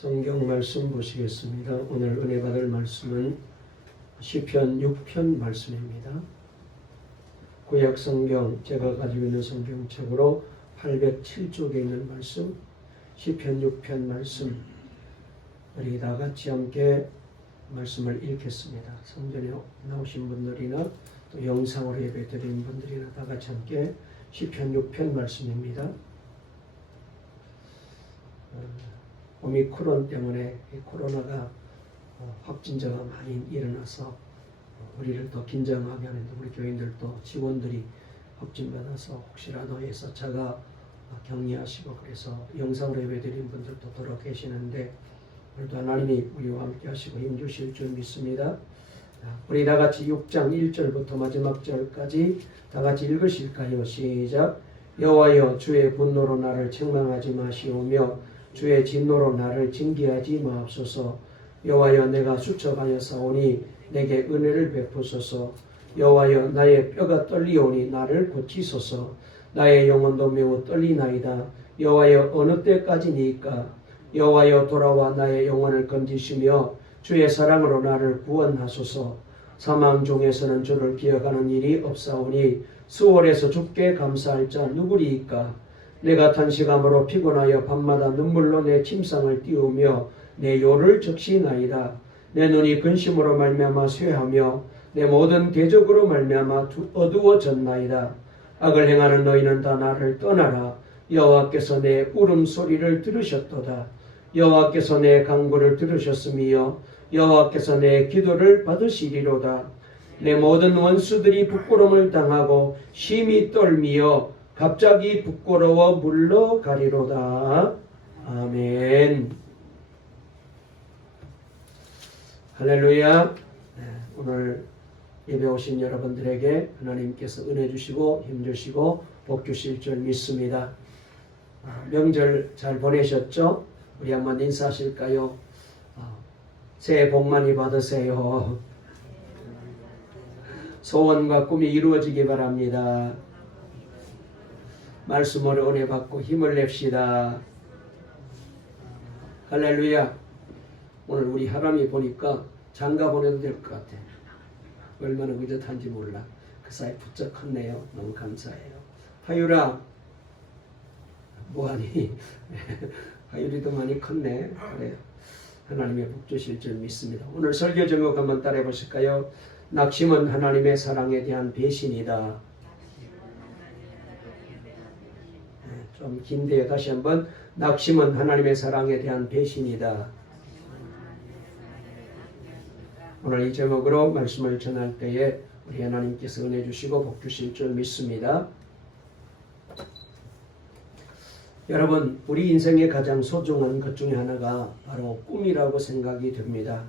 성경 말씀 보시겠습니다. 오늘 은혜 받을 말씀은 시편 6편 말씀입니다. 구약 성경 제가 가지고 있는 성경책으로 807쪽에 있는 말씀, 시편 6편 말씀, 우리 다 같이 함께 말씀을 읽겠습니다. 성전에 나오신 분들이나 또 영상으로 예배드린 분들이나 다 같이 함께 시편 6편 말씀입니다. 오미크론 때문에 코로나가 확진자가 많이 일어나서 우리를 더 긴장하게 하는데 우리 교인들도 직원들이 확진받아서 혹시라도 해서 차가 격리하시고 그래서 영상으로 예배드린 분들도 돌아 계시는데 오늘도 하나님이 우리와 함께 하시고 힘주실 줄 믿습니다. 우리 다 같이 6장 1절부터 마지막 절까지 다 같이 읽으실까요? 시작. 여호와여 주의 분노로 나를 책망하지 마시오며 주의 진노로 나를 징계하지 마옵소서. 여호와여 내가 수척하여 싸우니 내게 은혜를 베푸소서. 여호와여 나의 뼈가 떨리오니 나를 고치소서. 나의 영혼도 매우 떨리나이다. 여호와여 어느 때까지니까. 여호와여 돌아와 나의 영혼을 건지시며 주의 사랑으로 나를 구원하소서. 사망 중에서는 주를 기억하는 일이 없사오니 수월에서 주께 감사할 자 누구리이까. 내가 탄식함으로 피곤하여 밤마다 눈물로 내 침상을 띄우며 내 요를 적시나이다. 내 눈이 근심으로 말미암아 쇠하며 내 모든 대적으로 말미암아 어두워졌나이다. 악을 행하는 너희는 다 나를 떠나라. 여호와께서 내 울음소리를 들으셨도다. 여호와께서 내 간구를 들으셨으며 여호와께서 내 기도를 받으시리로다. 내 모든 원수들이 부끄러움을 당하고 심히 떨미어 갑자기 부끄러워 물러가리로다. 아멘. 할렐루야. 오늘 예배 오신 여러분들에게 하나님께서 은혜 주시고 힘 주시고 복 주실 줄 믿습니다. 명절 잘 보내셨죠? 우리 한번 인사하실까요? 새해 복 많이 받으세요. 소원과 꿈이 이루어지기 바랍니다. 말씀으로 은혜 받고 힘을 냅시다. 할렐루야. 오늘 우리 하람이 보니까 장가 보내도 될 것 같아. 얼마나 의젓한지 몰라. 그 사이 부쩍 컸네요. 너무 감사해요. 하율아 뭐하니? 하율이도 많이 컸네. 그래요. 하나님의 복 주실 줄 믿습니다. 오늘 설교 제목 한번 따라해 보실까요? 낙심은 하나님의 사랑에 대한 배신이다. 좀 긴데요. 다시 한번. 낙심은 하나님의 사랑에 대한 배신이다. 오늘 이 제목으로 말씀을 전할 때에 우리 하나님께서 은혜 주시고 복 주실 줄 믿습니다. 여러분, 우리 인생의 가장 소중한 것 중에 하나가 바로 꿈이라고 생각이 됩니다.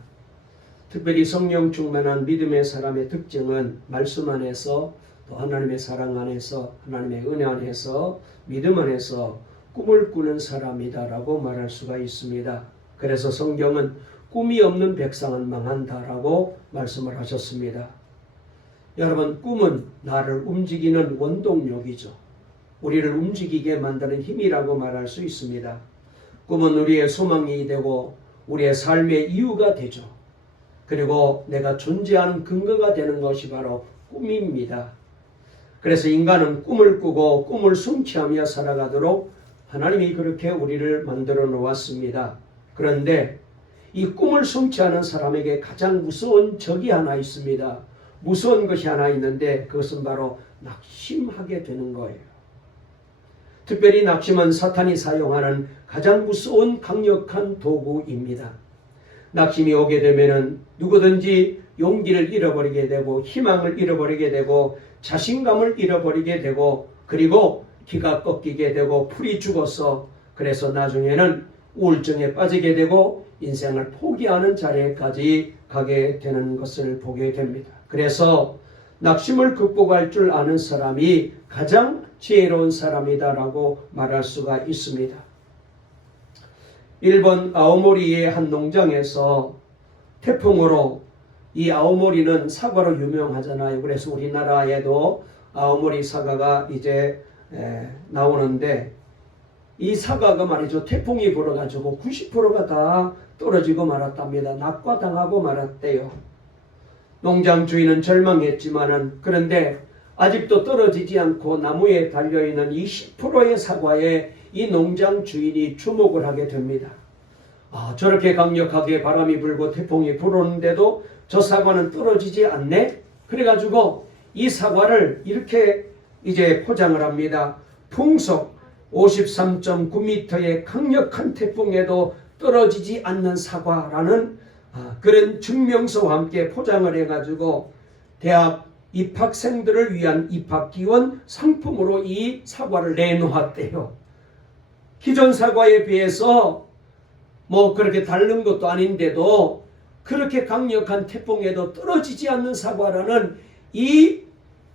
특별히 성령 충만한 믿음의 사람의 특징은 말씀 안에서 또 하나님의 사랑 안에서 하나님의 은혜 안에서 믿음 안에서 꿈을 꾸는 사람이다라고 말할 수가 있습니다. 그래서 성경은 꿈이 없는 백성은 망한다라고 말씀을 하셨습니다. 여러분, 꿈은 나를 움직이는 원동력이죠. 우리를 움직이게 만드는 힘이라고 말할 수 있습니다. 꿈은 우리의 소망이 되고 우리의 삶의 이유가 되죠. 그리고 내가 존재하는 근거가 되는 것이 바로 꿈입니다. 그래서 인간은 꿈을 꾸고 꿈을 성취하며 살아가도록 하나님이 그렇게 우리를 만들어 놓았습니다. 그런데 이 꿈을 성취하는 사람에게 가장 무서운 적이 하나 있습니다. 무서운 것이 하나 있는데 그것은 바로 낙심하게 되는 거예요. 특별히 낙심은 사탄이 사용하는 가장 무서운 강력한 도구입니다. 낙심이 오게 되면은 누구든지 용기를 잃어버리게 되고 희망을 잃어버리게 되고 자신감을 잃어버리게 되고 그리고 기가 꺾이게 되고 풀이 죽어서 그래서 나중에는 우울증에 빠지게 되고 인생을 포기하는 자리까지 가게 되는 것을 보게 됩니다. 그래서 낙심을 극복할 줄 아는 사람이 가장 지혜로운 사람이다라고 말할 수가 있습니다. 일본 아오모리의 한 농장에서 태풍으로 이 아오모리는 사과로 유명하잖아요. 그래서 우리나라에도 아오모리 사과가 이제 나오는데 이 사과가 말이죠. 태풍이 불어가지고 90%가 다 떨어지고 말았답니다. 낙과당하고 말았대요. 농장 주인은 절망했지만은 그런데 아직도 떨어지지 않고 나무에 달려있는 이 10%의 사과에 이 농장 주인이 주목을 하게 됩니다. 저렇게 강력하게 바람이 불고 태풍이 불었는데도 저 사과는 떨어지지 않네? 그래가지고 이 사과를 이렇게 이제 포장을 합니다. 풍속 53.9m의 강력한 태풍에도 떨어지지 않는 사과라는 그런 증명서와 함께 포장을 해가지고 대학 입학생들을 위한 입학기원 상품으로 이 사과를 내놓았대요. 기존 사과에 비해서 뭐 그렇게 다른 것도 아닌데도 그렇게 강력한 태풍에도 떨어지지 않는 사과라는 이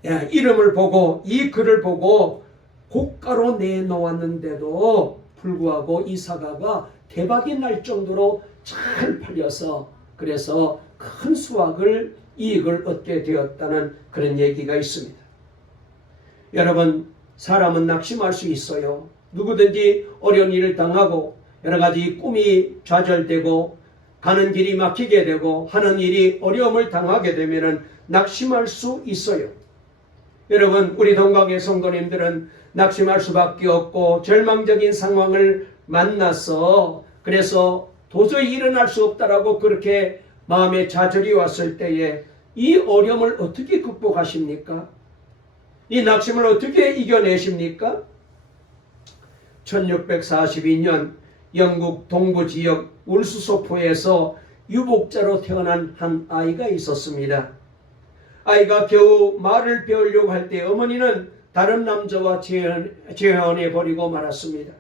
이름을 보고 이 글을 보고 고가로 내놓았는데도 불구하고 이 사과가 대박이 날 정도로 잘 팔려서 그래서 큰 수확을 이익을 얻게 되었다는 그런 얘기가 있습니다. 여러분, 사람은 낙심할 수 있어요. 누구든지 어려운 일을 당하고 여러 가지 꿈이 좌절되고 가는 길이 막히게 되고 하는 일이 어려움을 당하게 되면 낙심할 수 있어요. 여러분, 우리 동강의 성도님들은 낙심할 수밖에 없고 절망적인 상황을 만나서 그래서 도저히 일어날 수 없다라고 그렇게 마음에 좌절이 왔을 때에 이 어려움을 어떻게 극복하십니까? 이 낙심을 어떻게 이겨내십니까? 1642년 영국 동부 지역 울스소포에서 유복자로 태어난 한 아이가 있었습니다. 아이가 겨우 말을 배우려고 할 때 어머니는 다른 남자와 재혼해 버리고 말았습니다.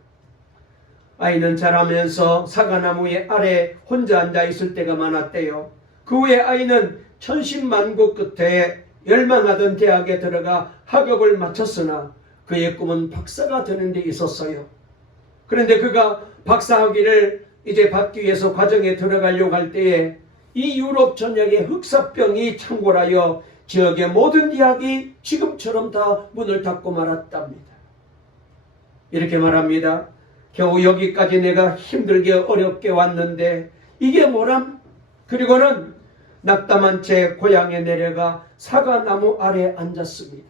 아이는 자라면서 사과나무의 아래 혼자 앉아 있을 때가 많았대요. 그 후에 아이는 천신만고 끝에 열망하던 대학에 들어가 학업을 마쳤으나 그의 꿈은 박사가 되는 데 있었어요. 그런데 그가 박사학위를 이제 받기 위해서 과정에 들어가려고 할 때에 이 유럽 전역의 흑사병이 창궐하여 지역의 모든 대학이 지금처럼 다 문을 닫고 말았답니다. 이렇게 말합니다. 겨우 여기까지 내가 힘들게 어렵게 왔는데 이게 뭐람? 그리고는 낙담한 채 고향에 내려가 사과나무 아래 앉았습니다.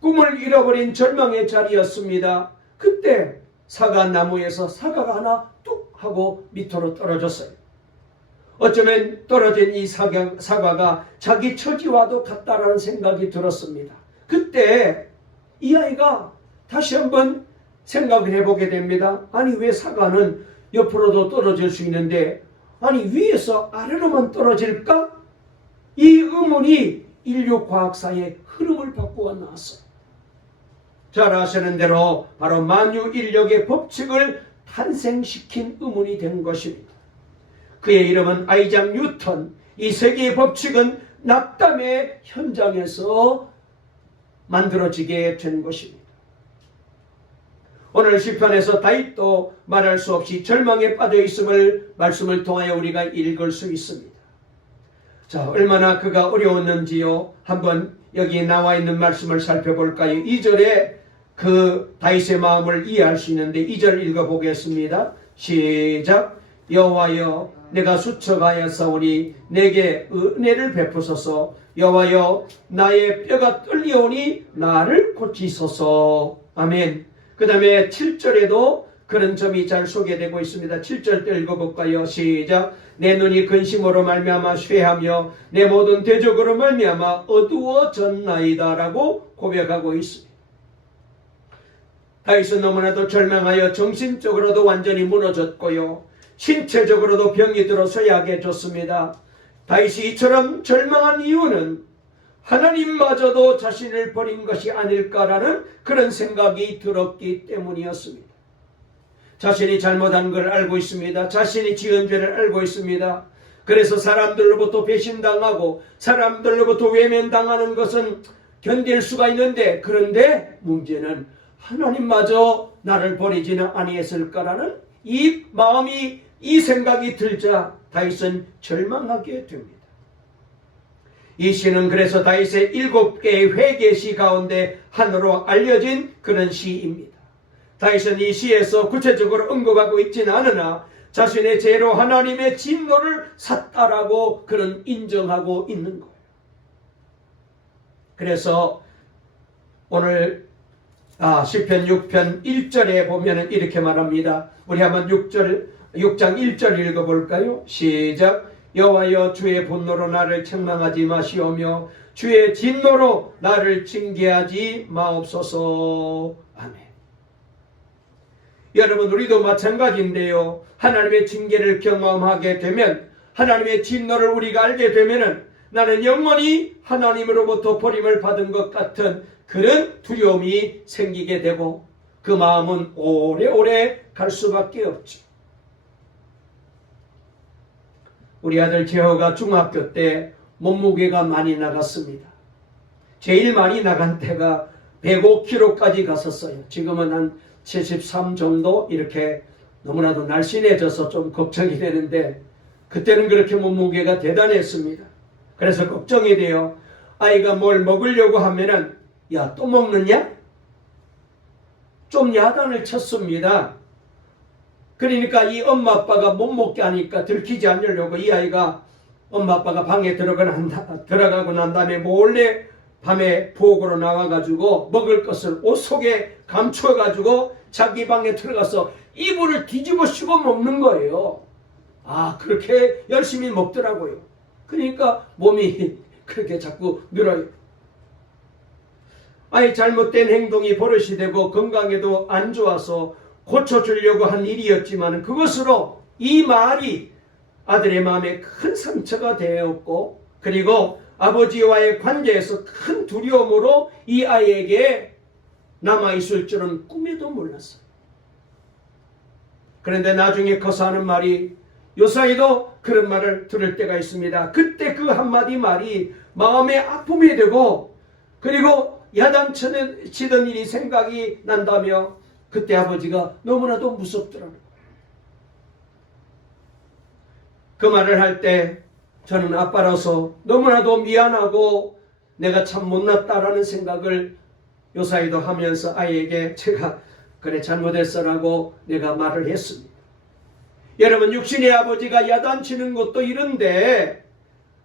꿈을 잃어버린 절망의 자리였습니다. 그때 사과나무에서 사과가 하나 뚝 하고 밑으로 떨어졌어요. 어쩌면 떨어진 이 사과가 자기 처지와도 같다라는 생각이 들었습니다. 그때 이 아이가 다시 한번 생각을 해보게 됩니다. 아니, 왜 사과는 옆으로도 떨어질 수 있는데 아니 위에서 아래로만 떨어질까? 이 의문이 인류 과학사의 흐름을 바꾸어 나왔어요. 잘 아시는 대로 바로 만유인력의 법칙을 탄생시킨 의문이 된 것입니다. 그의 이름은 아이작 뉴턴. 이 세계의 법칙은 낙담의 현장에서 만들어지게 된 것입니다. 오늘 시편에서 다윗도 말할 수 없이 절망에 빠져 있음을 말씀을 통하여 우리가 읽을 수 있습니다. 자, 얼마나 그가 어려웠는지요. 한번 여기 나와 있는 말씀을 살펴볼까요? 2절에 그 다윗의 마음을 이해할 수 있는데 2절 읽어보겠습니다. 시작. 여호와여, 내가 수척하였사오니 내게 은혜를 베푸소서. 여호와여, 나의 뼈가 떨리오니 나를 고치소서. 아멘. 그 다음에 7절에도 그런 점이 잘 소개되고 있습니다. 7절 때 읽어볼까요? 시작. 내 눈이 근심으로 말미암아 쇠하며 내 모든 대적으로 말미암아 어두워졌나이다 라고 고백하고 있습니다. 다윗은 너무나도 절망하여 정신적으로도 완전히 무너졌고요. 신체적으로도 병이 들어 쇠약해졌습니다. 다윗이 이처럼 절망한 이유는 하나님마저도 자신을 버린 것이 아닐까라는 그런 생각이 들었기 때문이었습니다. 자신이 잘못한 걸 알고 있습니다. 자신이 지은 죄를 알고 있습니다. 그래서 사람들로부터 배신당하고 사람들로부터 외면당하는 것은 견딜 수가 있는데, 그런데 문제는 하나님마저 나를 버리지는 아니했을까라는 이 마음이, 이 생각이 들자 다윗은 절망하게 됩니다. 이 시는 그래서 다윗의 7개의 회개시 가운데 하나로 알려진 그런 시입니다. 다윗은 이 시에서 구체적으로 언급하고 있지는 않으나 자신의 죄로 하나님의 진노를 샀다라고 그는 인정하고 있는 거예요. 그래서 오늘 시편 6편 1절에 보면 이렇게 말합니다. 우리 한번 6장 1절 읽어볼까요? 시작. 여호와여, 주의 분노로 나를 책망하지 마시오며 주의 진노로 나를 징계하지 마옵소서. 아멘. 여러분, 우리도 마찬가지인데요. 하나님의 징계를 경험하게 되면, 하나님의 진노를 우리가 알게 되면 나는 영원히 하나님으로부터 버림을 받은 것 같은 그런 두려움이 생기게 되고 그 마음은 오래오래 갈 수밖에 없죠. 우리 아들 재호가 중학교 때 몸무게가 많이 나갔습니다. 제일 많이 나간 때가 105kg까지 갔었어요. 지금은 한 73 정도 이렇게 너무나도 날씬해져서 좀 걱정이 되는데 그때는 그렇게 몸무게가 대단했습니다. 그래서 걱정이 돼요. 아이가 뭘 먹으려고 하면은 야, 또 먹느냐? 좀 야단을 쳤습니다. 그러니까 이 엄마 아빠가 못 먹게 하니까 들키지 않으려고 이 아이가 엄마 아빠가 방에 들어가고 난 다음에 몰래 밤에 부엌으로 나와가지고 먹을 것을 옷 속에 감춰가지고 자기 방에 들어가서 이불을 뒤집어 씌고 먹는 거예요. 그렇게 열심히 먹더라고요. 그러니까 몸이 그렇게 자꾸 늘어요. 아이 잘못된 행동이 버릇이 되고 건강에도 안 좋아서 고쳐주려고 한 일이었지만 그것으로 이 말이 아들의 마음에 큰 상처가 되었고 그리고 아버지와의 관계에서 큰 두려움으로 이 아이에게 남아있을 줄은 꿈에도 몰랐어요. 그런데 나중에 커서 하는 말이 요사이도 그런 말을 들을 때가 있습니다. 그때 그 한마디 말이 마음에 아픔이 되고 그리고 야단치던 일이 생각이 난다며 그때 아버지가 너무나도 무섭더라고요. 그 말을 할 때 저는 아빠로서 너무나도 미안하고 내가 참 못났다라는 생각을 요사이도 하면서 아이에게 제가 그래 잘못했어라고 내가 말을 했습니다. 여러분, 육신의 아버지가 야단치는 것도 이런데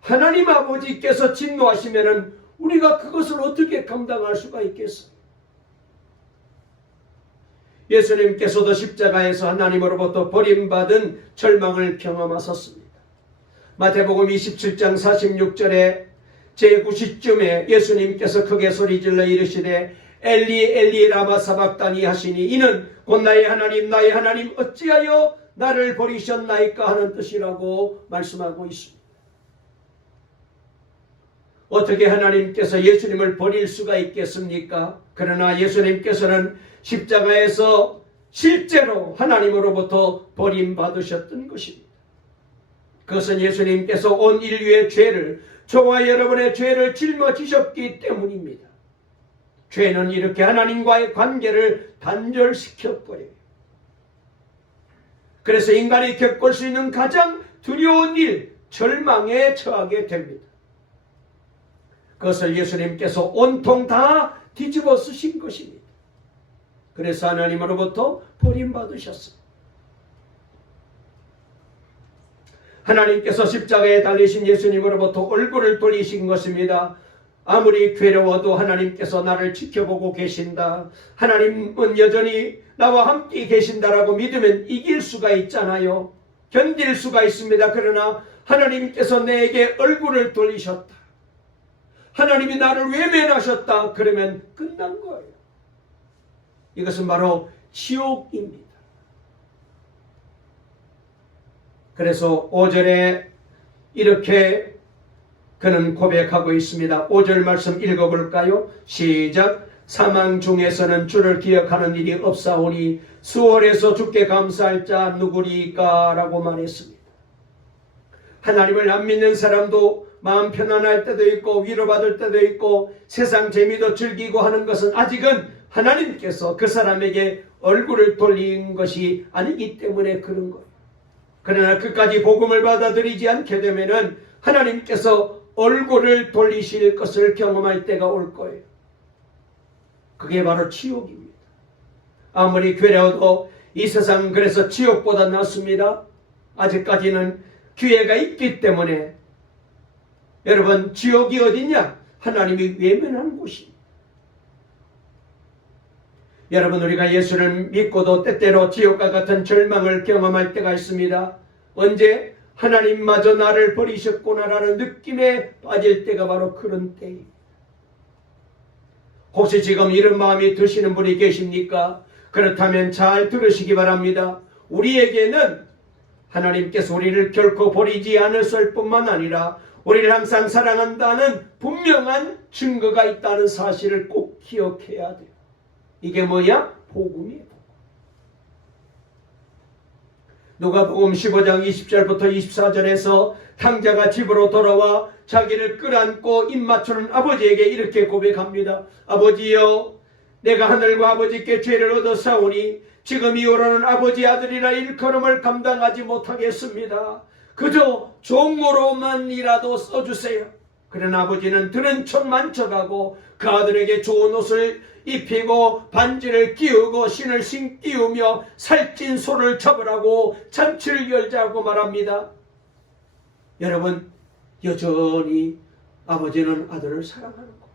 하나님 아버지께서 진노하시면은 우리가 그것을 어떻게 감당할 수가 있겠어요? 예수님께서도 십자가에서 하나님으로부터 버림받은 절망을 경험하셨습니다. 마태복음 27장 46절에 제9시쯤에 예수님께서 크게 소리질러 이르시되 엘리 엘리 라마 사박다니 하시니 이는 곧 나의 하나님 어찌하여 나를 버리셨나이까 하는 뜻이라고 말씀하고 있습니다. 어떻게 하나님께서 예수님을 버릴 수가 있겠습니까? 그러나 예수님께서는 십자가에서 실제로 하나님으로부터 버림받으셨던 것입니다. 그것은 예수님께서 온 인류의 죄를, 저와 여러분의 죄를 짊어지셨기 때문입니다. 죄는 이렇게 하나님과의 관계를 단절시켜버려요. 그래서 인간이 겪을 수 있는 가장 두려운 일, 절망에 처하게 됩니다. 그것을 예수님께서 온통 다 뒤집어 쓰신 것입니다. 그래서 하나님으로부터 버림받으셨습니다. 하나님께서 십자가에 달리신 예수님으로부터 얼굴을 돌리신 것입니다. 아무리 괴로워도 하나님께서 나를 지켜보고 계신다. 하나님은 여전히 나와 함께 계신다라고 믿으면 이길 수가 있잖아요. 견딜 수가 있습니다. 그러나 하나님께서 내게 얼굴을 돌리셨다. 하나님이 나를 외면하셨다. 그러면 끝난 거예요. 이것은 바로 지옥입니다. 그래서 5절에 이렇게 그는 고백하고 있습니다. 5절 말씀 읽어볼까요? 시작. 사망 중에서는 주를 기억하는 일이 없사오니 수월에서 주께 감사할 자 누구리까? 라고 말했습니다. 하나님을 안 믿는 사람도 마음 편안할 때도 있고 위로받을 때도 있고 세상 재미도 즐기고 하는 것은 아직은 하나님께서 그 사람에게 얼굴을 돌린 것이 아니기 때문에 그런 거예요. 그러나 끝까지 복음을 받아들이지 않게 되면은 하나님께서 얼굴을 돌리실 것을 경험할 때가 올 거예요. 그게 바로 지옥입니다. 아무리 괴로워도 이 세상은 그래서 지옥보다 낫습니다. 아직까지는 기회가 있기 때문에. 여러분, 지옥이 어디냐? 하나님이 외면한 곳이. 여러분, 우리가 예수를 믿고도 때때로 지옥과 같은 절망을 경험할 때가 있습니다. 언제? 하나님마저 나를 버리셨구나라는 느낌에 빠질 때가 바로 그런 때입니다. 혹시 지금 이런 마음이 드시는 분이 계십니까? 그렇다면 잘 들으시기 바랍니다. 우리에게는 하나님께서 우리를 결코 버리지 않으실 뿐만 아니라 우리를 항상 사랑한다는 분명한 증거가 있다는 사실을 꼭 기억해야 돼요. 이게 뭐야? 복음이에요. 누가복음 15장 20절부터 24절에서 탕자가 집으로 돌아와 자기를 끌안고 입 맞추는 아버지에게 이렇게 고백합니다. 아버지여, 내가 하늘과 아버지께 죄를 얻어사오니 지금 이후로는 아버지 아들이라 일컬음을 감당하지 못하겠습니다. 그저 종으로만이라도 써주세요. 그러나 아버지는 들은 척만 척하고 그 아들에게 좋은 옷을 입히고 반지를 끼우고 신을 신기우며 살찐 소를 잡으라고 잔치를 열자고 말합니다. 여러분, 여전히 아버지는 아들을 사랑하는 것.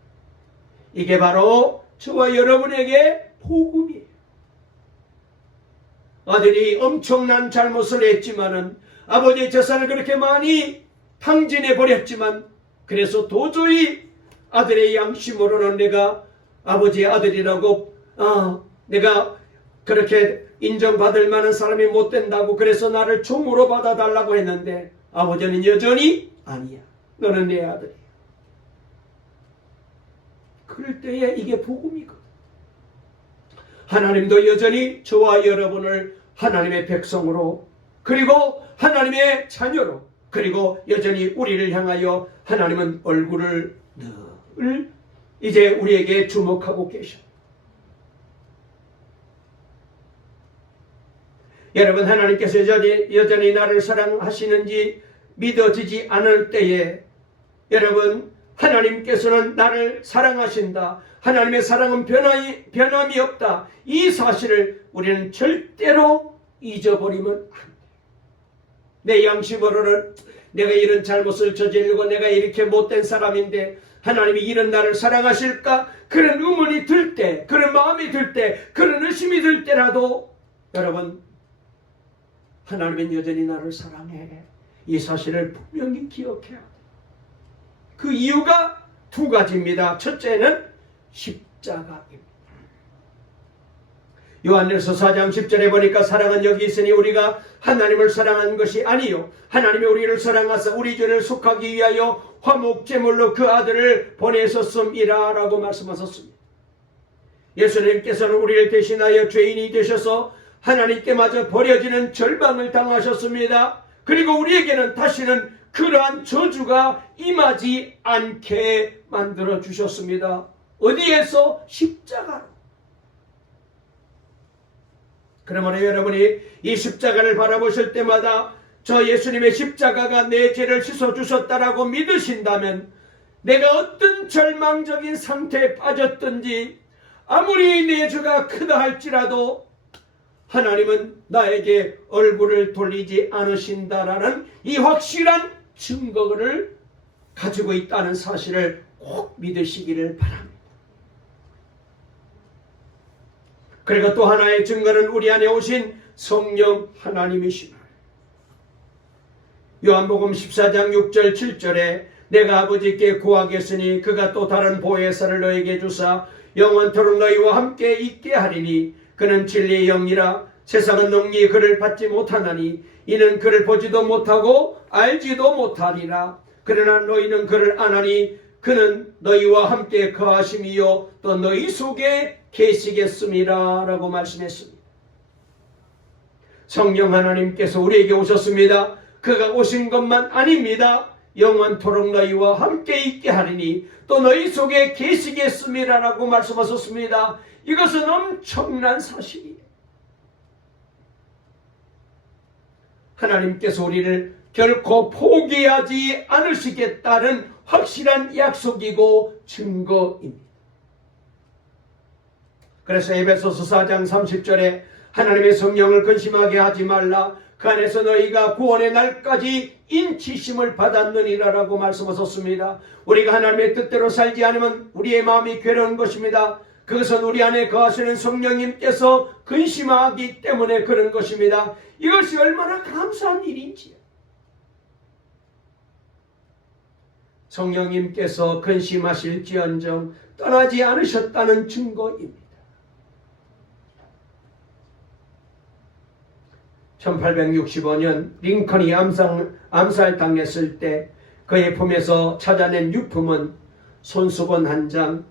이게 바로 저와 여러분에게 복음이에요. 아들이 엄청난 잘못을 했지만은 아버지의 재산을 그렇게 많이 탕진해 버렸지만 그래서 도저히 아들의 양심으로는 내가 아버지의 아들이라고 내가 그렇게 인정받을 만한 사람이 못 된다고 그래서 나를 종으로 받아달라고 했는데 아버지는 여전히 아니야. 너는 내 아들이야. 그럴 때에 이게 복음이거든. 하나님도 여전히 저와 여러분을 하나님의 백성으로 그리고 하나님의 자녀로 그리고 여전히 우리를 향하여 하나님은 얼굴을 늘 이제 우리에게 주목하고 계셔. 여러분, 하나님께서 여전히 나를 사랑하시는지 믿어지지 않을 때에 여러분, 하나님께서는 나를 사랑하신다. 하나님의 사랑은 변함이 없다. 이 사실을 우리는 절대로 잊어버리면 안 돼. 내 양심으로는 내가 이런 잘못을 저지르고 내가 이렇게 못된 사람인데 하나님이 이런 나를 사랑하실까? 그런 의문이 들 때, 그런 마음이 들 때, 그런 의심이 들 때라도 여러분, 하나님은 여전히 나를 사랑해. 이 사실을 분명히 기억해야 돼. 그 이유가 두 가지입니다. 첫째는 십자가입니다. 요한일서 4장 10절에 보니까 사랑은 여기 있으니 우리가 하나님을 사랑한 것이 아니요 하나님이 우리를 사랑하사 우리 죄를 속하기 위하여 화목제물로 그 아들을 보내셨음이라 라고 말씀하셨습니다. 예수님께서는 우리를 대신하여 죄인이 되셔서 하나님께마저 버려지는 절망을 당하셨습니다. 그리고 우리에게는 다시는 그러한 저주가 임하지 않게 만들어 주셨습니다. 어디에서? 십자가로. 그러므로 여러분이 이 십자가를 바라보실 때마다 저 예수님의 십자가가 내 죄를 씻어주셨다라고 믿으신다면 내가 어떤 절망적인 상태에 빠졌든지 아무리 내 죄가 크다 할지라도 하나님은 나에게 얼굴을 돌리지 않으신다라는 이 확실한 증거를 가지고 있다는 사실을 꼭 믿으시기를 바랍니다. 그리고 또 하나의 증거는 우리 안에 오신 성령 하나님이시다. 요한복음 14장 6절 7절에 내가 아버지께 구하겠으니 그가 또 다른 보혜사를 너에게 주사 영원토록 너희와 함께 있게 하리니 그는 진리의 영이라 세상은 능히 그를 받지 못하나니 이는 그를 보지도 못하고 알지도 못하리라. 그러나 너희는 그를 아나니 그는 너희와 함께 거하심이요 또 너희 속에 계시겠음이라 라고 말씀했습니다. 성령 하나님께서 우리에게 오셨습니다. 그가 오신 것만 아닙니다. 영원토록 너희와 함께 있게 하리니 또 너희 속에 계시겠음이라 라고 말씀하셨습니다. 이것은 엄청난 사실이에요. 하나님께서 우리를 결코 포기하지 않으시겠다는 확실한 약속이고 증거입니다. 그래서 에베소서 4장 30절에 하나님의 성령을 근심하게 하지 말라. 그 안에서 너희가 구원의 날까지 인치심을 받았느니라라고 말씀하셨습니다. 우리가 하나님의 뜻대로 살지 않으면 우리의 마음이 괴로운 것입니다. 그것은 우리 안에 거하시는 성령님께서 근심하기 때문에 그런 것입니다. 이것이 얼마나 감사한 일인지요. 성령님께서 근심하실지언정 떠나지 않으셨다는 증거입니다. 1865년 링컨이 암살당했을 때 그의 품에서 찾아낸 유품은 손수건 한 장,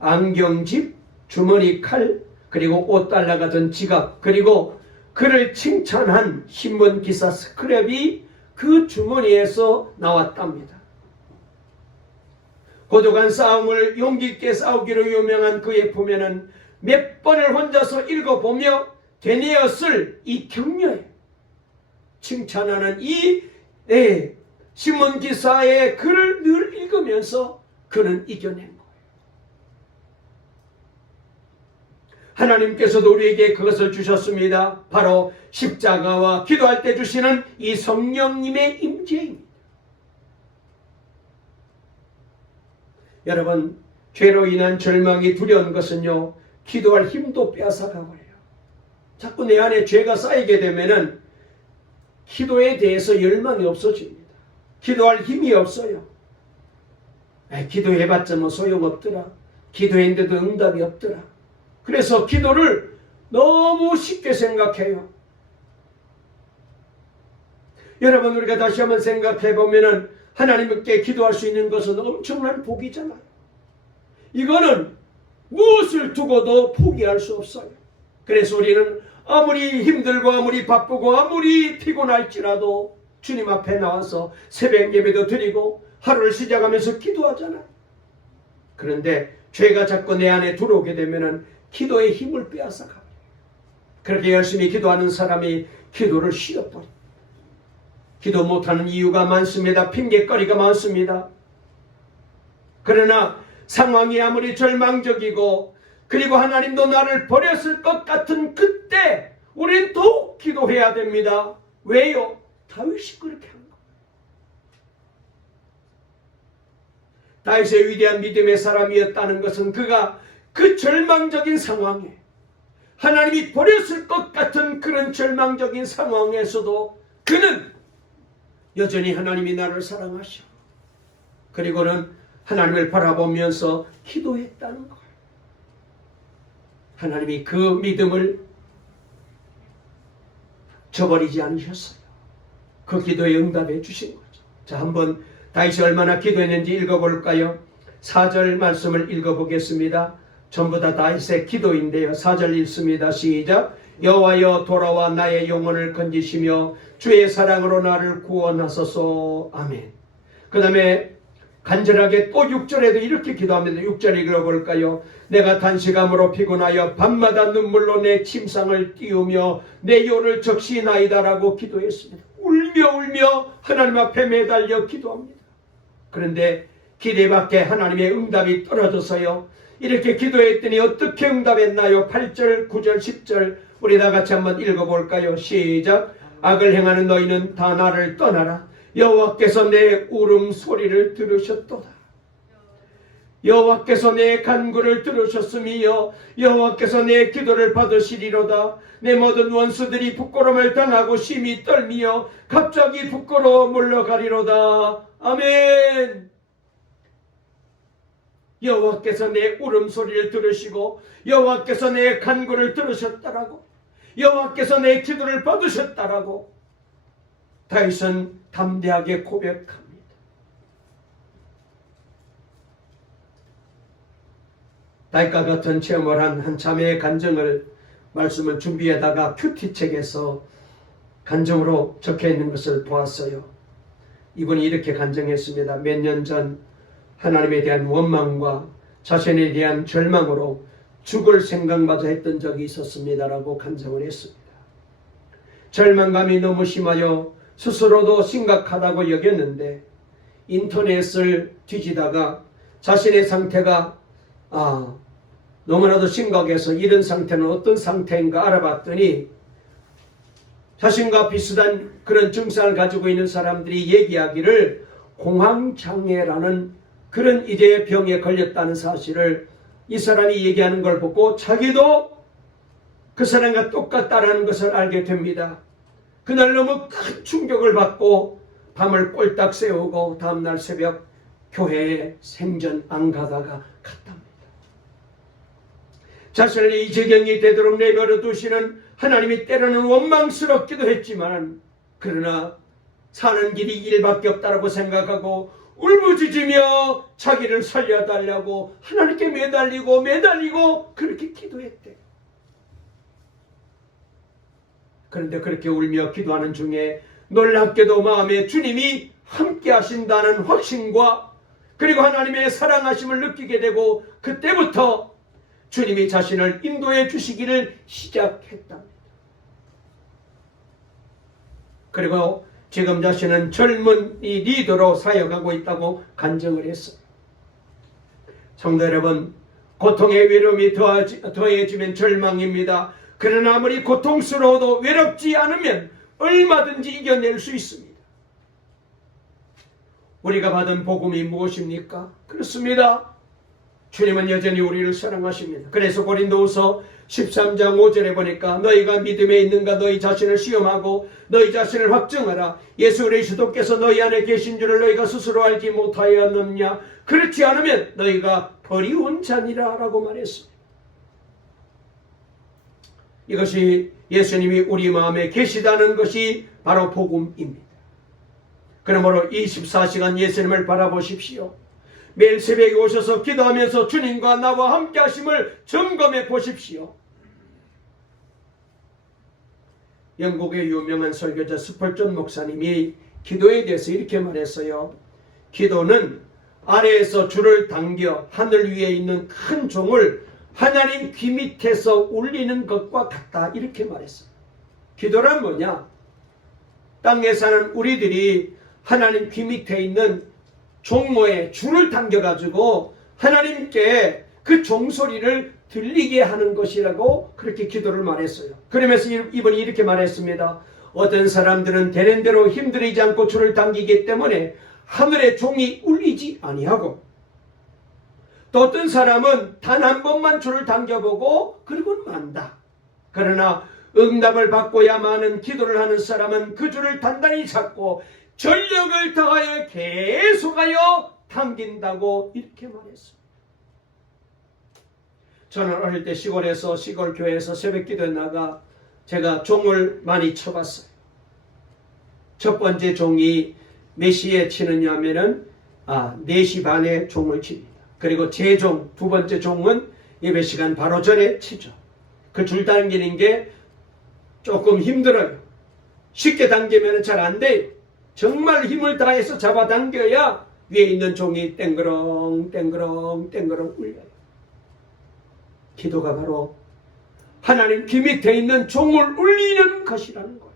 안경집, 주머니 칼, 그리고 $5 든 지갑, 그리고 그를 칭찬한 신문기사 스크랩이 그 주머니에서 나왔답니다. 고독한 싸움을 용기 있게 싸우기로 유명한 그의 품에는 몇 번을 혼자서 읽어보며 되뇌었을 이 격려에 칭찬하는 이 신문기사의 글을 늘 읽으면서 그는 이겨낸 거예요. 하나님께서도 우리에게 그것을 주셨습니다. 바로 십자가와 기도할 때 주시는 이 성령님의 임재입니다. 여러분, 죄로 인한 절망이 두려운 것은요, 기도할 힘도 빼앗아가버려요. 자꾸 내 안에 죄가 쌓이게 되면은 기도에 대해서 열망이 없어집니다. 기도할 힘이 없어요. 기도해봤자 뭐 소용없더라. 기도했는데도 응답이 없더라. 그래서 기도를 너무 쉽게 생각해요. 여러분, 우리가 다시 한번 생각해 보면은 하나님께 기도할 수 있는 것은 엄청난 복이잖아요. 이거는 무엇을 두고도 포기할 수 없어요. 그래서 우리는 아무리 힘들고 아무리 바쁘고 아무리 피곤할지라도 주님 앞에 나와서 새벽 예배도 드리고 하루를 시작하면서 기도하잖아요. 그런데 죄가 자꾸 내 안에 들어오게 되면은 기도의 힘을 빼앗아가요. 그렇게 열심히 기도하는 사람이 기도를 쉬어버립니다. 기도 못하는 이유가 많습니다. 핑계거리가 많습니다. 그러나 상황이 아무리 절망적이고 그리고 하나님도 나를 버렸을 것 같은 그때 우리는 또 기도해야 됩니다. 왜요? 다윗이 그렇게 한 거예요. 다윗의 위대한 믿음의 사람이었다는 것은 그가 그 절망적인 상황에 하나님이 버렸을 것 같은 그런 절망적인 상황에서도 그는 여전히 하나님이 나를 사랑하셔. 그리고는 하나님을 바라보면서 기도했다는 거예요. 하나님이 그 믿음을 저버리지 않으셨어요. 그 기도에 응답해 주신 거죠. 자, 한번 다윗이 얼마나 기도했는지 읽어볼까요? 4절 말씀을 읽어보겠습니다. 전부 다 다윗의 기도인데요. 4절 읽습니다. 시작. 여호와여 돌아와 나의 영혼을 건지시며 주의 사랑으로 나를 구원하소서. 아멘. 그 다음에 간절하게 또 6절에도 이렇게 기도합니다. 6절 읽어볼까요? 내가 단식함으로 피곤하여 밤마다 눈물로 내 침상을 띄우며 내 요를 적시나이다라고 기도했습니다. 울며 하나님 앞에 매달려 기도합니다. 그런데 기대 밖에 하나님의 응답이 떨어져서요. 이렇게 기도했더니 어떻게 응답했나요? 8절, 9절, 10절 우리 다 같이 한번 읽어볼까요? 시작. 악을 행하는 너희는 다 나를 떠나라. 여호와께서 내 울음소리를 들으셨도다. 여호와께서 내 간구를 들으셨으며 여호와께서 내 기도를 받으시리로다. 내 모든 원수들이 부끄러움을 당하고 심히 떨미어 갑자기 부끄러워 물러가리로다. 아멘. 여호와께서 내 울음소리를 들으시고 여호와께서 내 간구를 들으셨다라고, 여호와께서 내 기도를 받으셨다라고 다윗은 담대하게 고백합니다. 다윗과 같은 체험을 한 한 자매의 간증을 말씀을 준비하다가 큐티책에서 간증으로 적혀있는 것을 보았어요. 이분이 이렇게 간증했습니다. 몇 년 전 하나님에 대한 원망과 자신에 대한 절망으로 죽을 생각마저 했던 적이 있었습니다라고 간증을 했습니다. 절망감이 너무 심하여 스스로도 심각하다고 여겼는데 인터넷을 뒤지다가 자신의 상태가 너무나도 심각해서 이런 상태는 어떤 상태인가 알아봤더니 자신과 비슷한 그런 증상을 가지고 있는 사람들이 얘기하기를 공황장애라는 그런 이제 병에 걸렸다는 사실을 이 사람이 얘기하는 걸 보고 자기도 그 사람과 똑같다라는 것을 알게 됩니다. 그날 너무 큰 충격을 받고 밤을 꼴딱 새우고 다음날 새벽 교회에 생전 안 가다가 갔답니다. 자신을 이 지경이 되도록 내버려 두시는 하나님이 때로는 원망스럽기도 했지만 그러나 사는 길이 일밖에 없다라고 생각하고 울부짖으며 자기를 살려달라고 하나님께 매달리고 그렇게 기도했대. 그런데 그렇게 울며 기도하는 중에 놀랍게도 마음에 주님이 함께 하신다는 확신과 그리고 하나님의 사랑하심을 느끼게 되고 그때부터 주님이 자신을 인도해 주시기를 시작했답니다. 그리고 지금 자신은 젊은 이 리더로 사역하고 있다고 간증을 했어요. 성도 여러분, 고통의 외로움이 더해지면 절망입니다. 그러나 아무리 고통스러워도 외롭지 않으면 얼마든지 이겨낼 수 있습니다. 우리가 받은 복음이 무엇입니까? 그렇습니다. 주님은 여전히 우리를 사랑하십니다. 그래서 고린도후서 13장 5절에 보니까 너희가 믿음에 있는가 너희 자신을 시험하고 너희 자신을 확증하라. 예수 그리스도께서 너희 안에 계신 줄을 너희가 스스로 알지 못하였느냐. 그렇지 않으면 너희가 버리운 자니라 라고 말했습니다. 이것이 예수님이 우리 마음에 계시다는 것이 바로 복음입니다. 그러므로 24시간 예수님을 바라보십시오. 매일 새벽에 오셔서 기도하면서 주님과 나와 함께 하심을 점검해 보십시오. 영국의 유명한 설교자 스펄전 목사님이 기도에 대해서 이렇게 말했어요. 기도는 아래에서 줄을 당겨 하늘 위에 있는 큰 종을 하나님 귀 밑에서 울리는 것과 같다. 이렇게 말했어요. 기도란 뭐냐? 땅에 사는 우리들이 하나님 귀 밑에 있는 종모에 줄을 당겨가지고 하나님께 그 종소리를 들리게 하는 것이라고 그렇게 기도를 말했어요. 그러면서 이분이 이렇게 말했습니다. 어떤 사람들은 되는 대로 힘들이지 않고 줄을 당기기 때문에 하늘의 종이 울리지 아니하고 또 어떤 사람은 단 한 번만 줄을 당겨보고 그리고는 만다. 그러나 응답을 받고야 하는 기도를 하는 사람은 그 줄을 단단히 잡고 전력을 다하여 계속하여 당긴다고 이렇게 말했습니다. 저는 어릴 때 시골에서 시골 교회에서 새벽 기도에 나가 제가 종을 많이 쳐봤어요. 첫 번째 종이 몇 시에 치느냐 하면은 4시 반에 종을 칩니다. 그리고 제 종, 두 번째 종은 예배 시간 바로 전에 치죠. 그 줄 당기는 게 조금 힘들어요. 쉽게 당기면 잘 안 돼요. 정말 힘을 다해서 잡아당겨야 위에 있는 종이 땡그렁 울려요. 기도가 바로 하나님 귀 밑에 있는 종을 울리는 것이라는 거예요.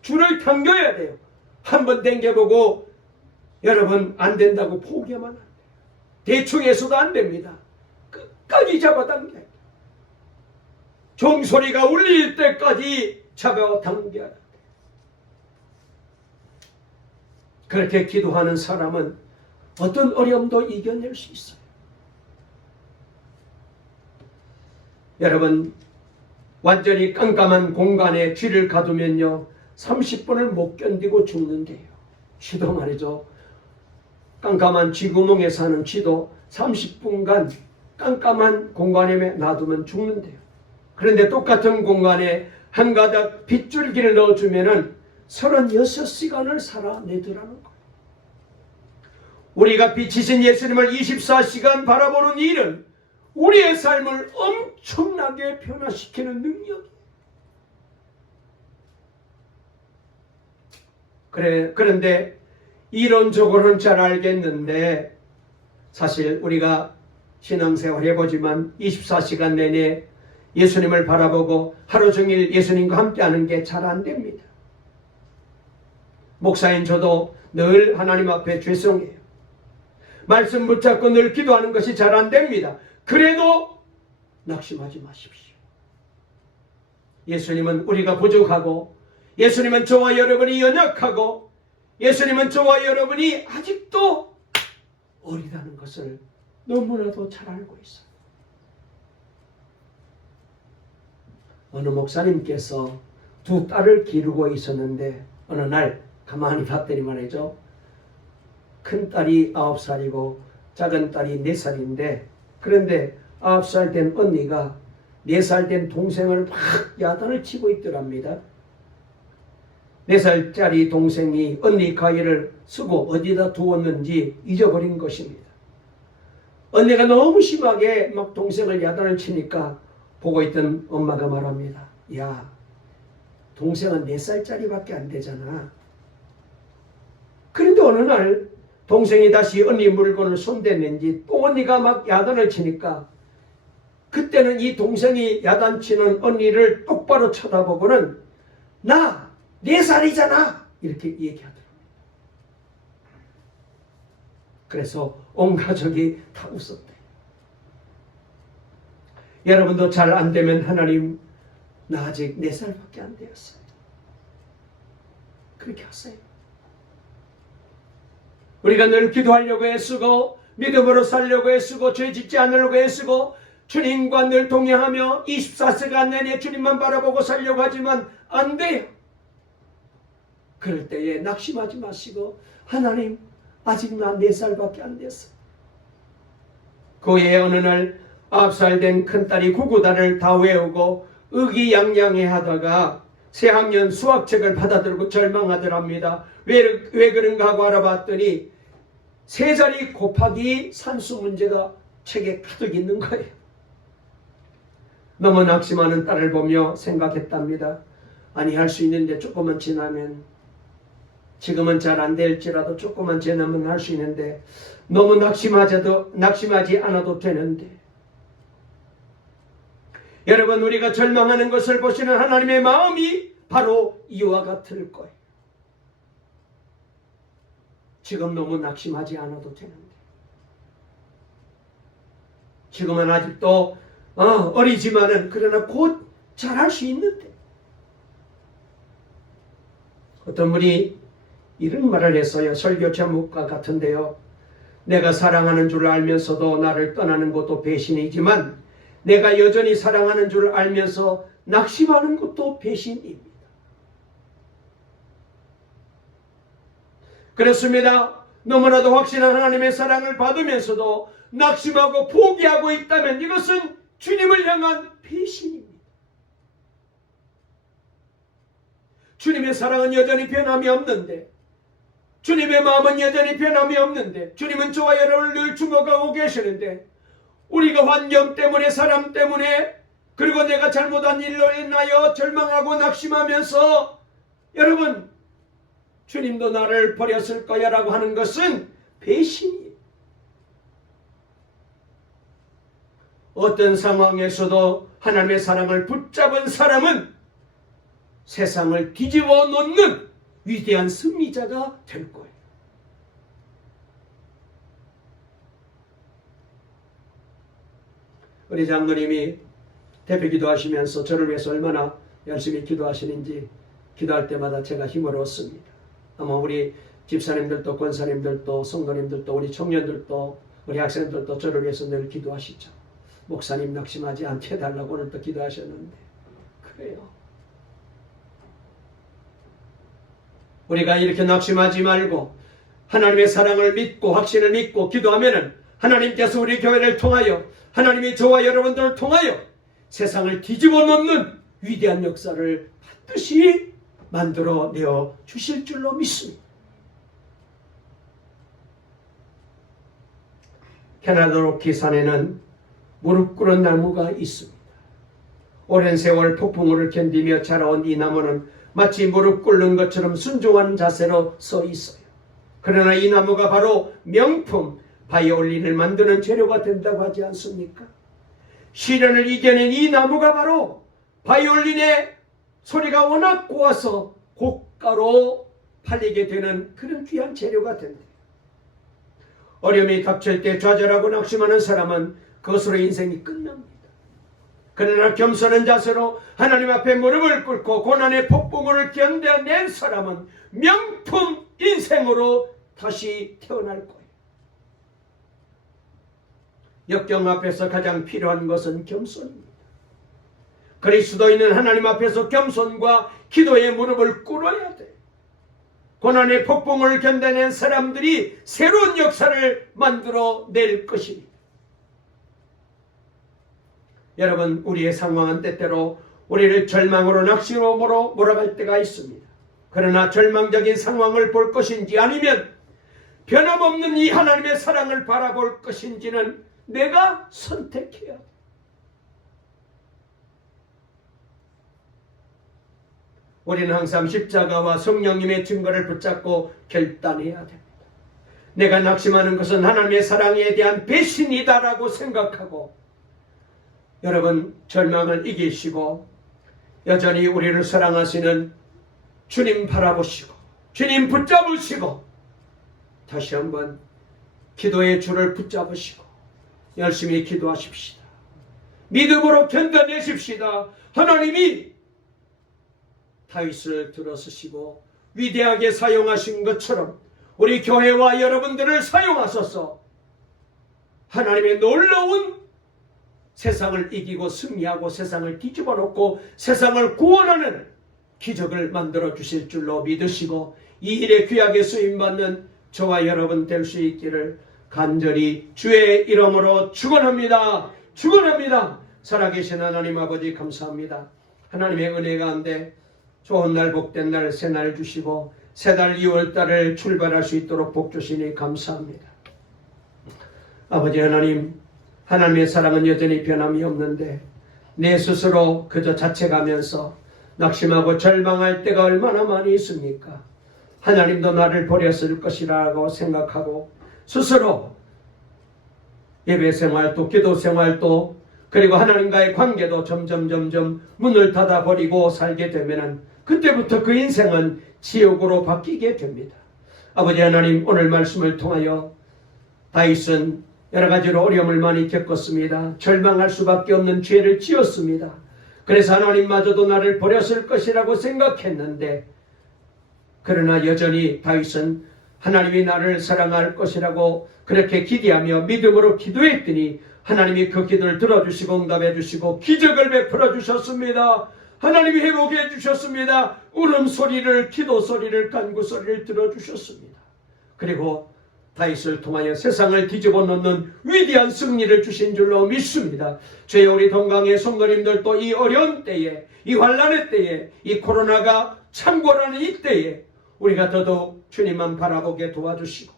줄을 당겨야 돼요. 한번 당겨보고 여러분 안 된다고 포기하면 안 돼요. 대충 해서도 안 됩니다. 끝까지 잡아당겨야 돼요. 종소리가 울릴 때까지 잡아당겨야 돼요. 그렇게 기도하는 사람은 어떤 어려움도 이겨낼 수 있어요. 여러분, 완전히 깜깜한 공간에 쥐를 가두면요 30분을 못 견디고 죽는데요. 쥐도 말이죠. 깜깜한 쥐구멍에 사는 쥐도 30분간 깜깜한 공간에 놔두면 죽는데요. 그런데 똑같은 공간에 한 가닥 빗줄기를 넣어주면은 36시간을 살아내더라는 거예요. 우리가 빛이신 예수님을 24시간 바라보는 일은 우리의 삶을 엄청나게 변화시키는 능력이에요. 그런데 이론적으로는 잘 알겠는데 사실 우리가 신앙생활 해보지만 24시간 내내 예수님을 바라보고 하루 종일 예수님과 함께하는 게 잘 안 됩니다. 목사인 저도 늘 하나님 앞에 죄송해요. 말씀 붙잡고 늘 기도하는 것이 잘 안 됩니다. 그래도 낙심하지 마십시오. 예수님은 우리가 부족하고, 예수님은 저와 여러분이 연약하고, 예수님은 저와 여러분이 아직도 어리다는 것을 너무나도 잘 알고 있어요. 어느 목사님께서 두 딸을 기르고 있었는데 어느 날 가만히 봤더니 말이죠. 큰 딸이 9살이고 작은 딸이 4살인데, 그런데 9살 된 언니가 4살 된 동생을 막 야단을 치고 있더랍니다. 4살짜리 동생이 언니 가위를 쓰고 어디다 두었는지 잊어버린 것입니다. 언니가 너무 심하게 막 동생을 야단을 치니까 보고 있던 엄마가 말합니다. 야, 동생은 4살짜리밖에 안 되잖아. 그런데 어느 날 동생이 다시 언니 물건을 손댔는지 또 언니가 막 야단을 치니까, 그때는 이 동생이 야단치는 언니를 똑바로 쳐다보고는 나 4살이잖아 이렇게 얘기하더라고요. 그래서 온 가족이 다 웃었대. 여러분도 잘 안 되면 하나님, 나 아직 4살밖에 안 되었어요, 그렇게 하세요. 우리가 늘 기도하려고 애쓰고 믿음으로 살려고 애쓰고 죄 짓지 않으려고 애쓰고 주님과 늘 동행하며 24시간 내내 주님만 바라보고 살려고 하지만 안 돼요. 그럴 때에 낙심하지 마시고, 하나님 아직 나 4살밖에 안 됐어. 그 후에 어느 날 9살 된 큰딸이 구구단을 다 외우고 의기양양해 하다가 새학년 수학책을 받아들고 절망하더랍니다. 왜 그런가 하고 알아봤더니 3자리 곱하기 산수 문제가 책에 가득 있는 거예요. 너무 낙심하는 딸을 보며 생각했답니다. 아니, 할 수 있는데 조금만 지나면, 지금은 잘 안 될지라도 조금만 지나면 할 수 있는데 너무 낙심하지 않아도 되는데. 여러분, 우리가 절망하는 것을 보시는 하나님의 마음이 바로 이와 같을 거예요. 지금 너무 낙심하지 않아도 되는데, 지금은 아직도 어리지만은 그러나 곧 잘할 수 있는데. 어떤 분이 이런 말을 했어요. 설교 제목과 같은데요. 내가 사랑하는 줄 알면서도 나를 떠나는 것도 배신이지만 내가 여전히 사랑하는 줄 알면서 낙심하는 것도 배신입니다. 그렇습니다. 너무나도 확실한 하나님의 사랑을 받으면서도 낙심하고 포기하고 있다면 이것은 주님을 향한 배신입니다. 주님의 사랑은 여전히 변함이 없는데, 주님의 마음은 여전히 변함이 없는데, 주님은 저와 여러분을 늘 주목하고 계시는데, 우리가 환경 때문에, 사람 때문에, 그리고 내가 잘못한 일로 인하여 절망하고 낙심하면서 여러분, 주님도 나를 버렸을 거야 라고 하는 것은 배신이에요. 어떤 상황에서도 하나님의 사랑을 붙잡은 사람은 세상을 뒤집어 놓는 위대한 승리자가 될 거예요. 우리 장로님이 대표 기도하시면서 저를 위해서 얼마나 열심히 기도하시는지 기도할 때마다 제가 힘을 얻습니다. 아마 우리 집사님들도 권사님들도 성도님들도 우리 청년들도 우리 학생들도 저를 위해서 늘 기도하시죠. 목사님 낙심하지 않게 해달라고 오늘 또 기도하셨는데, 그래요. 우리가 이렇게 낙심하지 말고 하나님의 사랑을 믿고 확신을 믿고 기도하면은 하나님께서 우리 교회를 통하여, 하나님이 저와 여러분들을 통하여 세상을 뒤집어 놓는 위대한 역사를 반드시 만들어내어 주실 줄로 믿습니다. 캐나다 로키 산에는 무릎 꿇은 나무가 있습니다. 오랜 세월 폭풍우를 견디며 자라온 이 나무는 마치 무릎 꿇는 것처럼 순종한 자세로 서 있어요. 그러나 이 나무가 바로 명품 바이올린을 만드는 재료가 된다고 하지 않습니까? 시련을 이겨낸 이 나무가 바로 바이올린의 소리가 워낙 고와서 고가로 팔리게 되는 그런 귀한 재료가 된다. 어려움이 닥칠 때 좌절하고 낙심하는 사람은 그것으로 인생이 끝납니다. 그러나 겸손한 자세로 하나님 앞에 무릎을 꿇고 고난의 폭풍을 견뎌낸 사람은 명품 인생으로 다시 태어날 거예요. 역경 앞에서 가장 필요한 것은 겸손입니다. 그리스도인은 하나님 앞에서 겸손과 기도의 무릎을 꿇어야 돼. 고난의 폭풍을 견뎌낸 사람들이 새로운 역사를 만들어낼 것입니다. 여러분, 우리의 상황은 때때로 우리를 절망으로 낙심으로 몰아갈 때가 있습니다. 그러나 절망적인 상황을 볼 것인지 아니면 변함없는 이 하나님의 사랑을 바라볼 것인지는 내가 선택해야 돼. 우리는 항상 십자가와 성령님의 증거를 붙잡고 결단해야 됩니다. 내가 낙심하는 것은 하나님의 사랑에 대한 배신이다라고 생각하고 여러분, 절망을 이기시고 여전히 우리를 사랑하시는 주님 바라보시고 주님 붙잡으시고 다시 한번 기도의 줄을 붙잡으시고 열심히 기도하십시다. 믿음으로 견뎌내십시다. 하나님이 다윗을 들어서시고 위대하게 사용하신 것처럼 우리 교회와 여러분들을 사용하소서. 하나님의 놀라운 세상을 이기고 승리하고 세상을 뒤집어 놓고 세상을 구원하는 기적을 만들어 주실 줄로 믿으시고 이 일에 귀하게 쓰임받는 저와 여러분 될 수 있기를 간절히 주의 이름으로 축원합니다. 축원합니다. 살아계신 하나님 아버지 감사합니다. 하나님의 은혜 가운데 좋은 날 복된 날 새 날 주시고 새 달 2월달을 출발할 수 있도록 복 주시니 감사합니다. 아버지 하나님, 하나님의 사랑은 여전히 변함이 없는데 내 스스로 그저 자책하면서 낙심하고 절망할 때가 얼마나 많이 있습니까? 하나님도 나를 버렸을 것이라고 생각하고 스스로 예배 생활도 기도 생활도 그리고 하나님과의 관계도 점점 문을 닫아버리고 살게 되면은 그때부터 그 인생은 지옥으로 바뀌게 됩니다. 아버지 하나님, 오늘 말씀을 통하여 다윗은 여러 가지로 어려움을 많이 겪었습니다. 절망할 수밖에 없는 죄를 지었습니다. 그래서 하나님마저도 나를 버렸을 것이라고 생각했는데 그러나 여전히 다윗은 하나님이 나를 사랑할 것이라고 그렇게 기대하며 믿음으로 기도했더니 하나님이 그 기도를 들어주시고 응답해 주시고 기적을 베풀어 주셨습니다. 하나님이 회복해 주셨습니다. 울음소리를, 기도소리를, 간구소리를 들어주셨습니다. 그리고 다윗을 통하여 세상을 뒤집어 놓는 위대한 승리를 주신 줄로 믿습니다. 저희 우리 동강의 성도님들도 이 어려운 때에, 이 환난의 때에, 이 코로나가 창궐하는 이 때에 우리가 더더욱 주님만 바라보게 도와주시고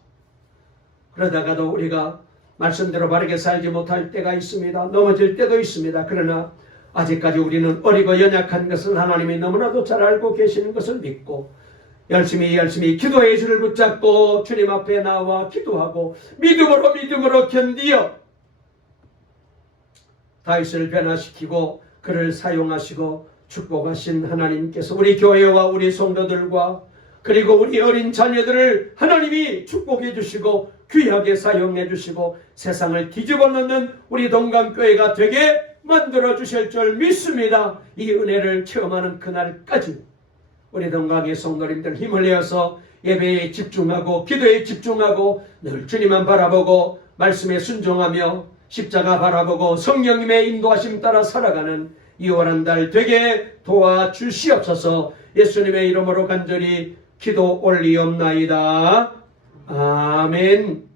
그러다가도 우리가 말씀대로 바르게 살지 못할 때가 있습니다. 넘어질 때도 있습니다. 그러나 아직까지 우리는 어리고 연약한 것을 하나님이 너무나도 잘 알고 계시는 것을 믿고 열심히 기도의 줄을 붙잡고 주님 앞에 나와 기도하고 믿음으로 견디어 다윗을 변화시키고 그를 사용하시고 축복하신 하나님께서 우리 교회와 우리 성도들과 그리고 우리 어린 자녀들을 하나님이 축복해 주시고 귀하게 사용해 주시고 세상을 뒤집어 놓는 우리 동강교회가 되게 만들어 주실 줄 믿습니다. 이 은혜를 체험하는 그날까지 우리 동강의 성도님들 힘을 내어서 예배에 집중하고 기도에 집중하고 늘 주님만 바라보고 말씀에 순종하며 십자가 바라보고 성령님의 인도하심 따라 살아가는 2월 한 달 되게 도와주시옵소서. 예수님의 이름으로 간절히 기도 올리옵나이다. 아멘.